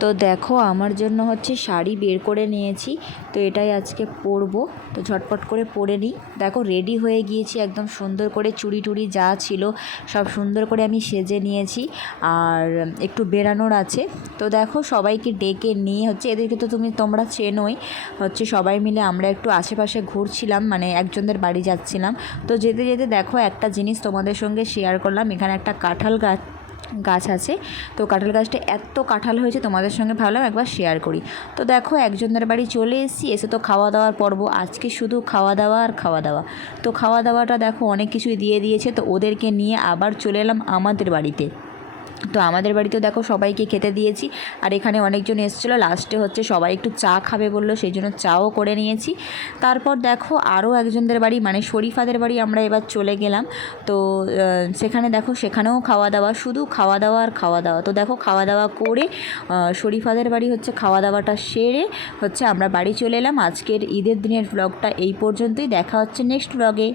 তো দেখো, আমার জন্য হচ্ছে শাড়ি বের করে নিয়েছি। তো এটাই আজকে পরবো। তো ঝটপট করে পরে নিই। দেখো রেডি হয়ে গিয়েছি একদম সুন্দর করে। চুড়ি টুড়ি যা ছিল সব সুন্দর করে আমি সেজে নিয়েছি। আর একটু বেরানোর আছে। তো দেখো, সবাইকে ডেকে নিয়ে হচ্ছে, এদেরকে তো তুমি, তোমরা চেনোই। হচ্ছে সবাই মিলে আমরা একটু আশেপাশে ঘুরছিলাম মানে একজনদের বাড়ি যাচ্ছিলাম। তো যেতে যেতে দেখো, একটা জিনিস তোমাদের সঙ্গে শেয়ার করলাম। এখানে একটা কাঁঠাল গাছ গাছ আছে। তো কাঁঠাল গাছটা এত কাঁঠাল হয়েছে, তোমাদের সঙ্গে ভাবলাম একবার শেয়ার করি। তো দেখো, একজনের বাড়ি চলে এসেছি, এসে তো খাওয়া দাওয়ার পর্ব। আজকে শুধু খাওয়া দাওয়া আর খাওয়া দাওয়া তো খাওয়া দাওয়াটা দেখো, অনেক কিছুই দিয়ে দিয়েছে। তো ওদেরকে নিয়ে আবার চলে এলাম আমাদের বাড়িতে। তো আমাদের বাড়িতেও দেখো সবাইকে খেতে দিয়েছি। আর এখানে অনেকজন এসেছিল। লাস্টে হচ্ছে সবাই একটু চা খাবে বলল, সেই জন্য চাও করে নিয়েছি। তারপর দেখো আরও একজনদের বাড়ি মানে শরীফাদের বাড়ি আমরা এবার চলে গেলাম। তো সেখানে দেখো সেখানেও খাওয়া দাওয়া, শুধু খাওয়া দাওয়া আর খাওয়া দাওয়া। তো দেখো খাওয়া দাওয়া করে শরীফাদের বাড়ি হচ্ছে খাওয়া দাওয়াটা সেরে হচ্ছে আমরা বাড়ি চলে এলাম। আজকের ঈদের দিনের ব্লগটা এই পর্যন্তই। দেখা হচ্ছে নেক্সট ব্লগে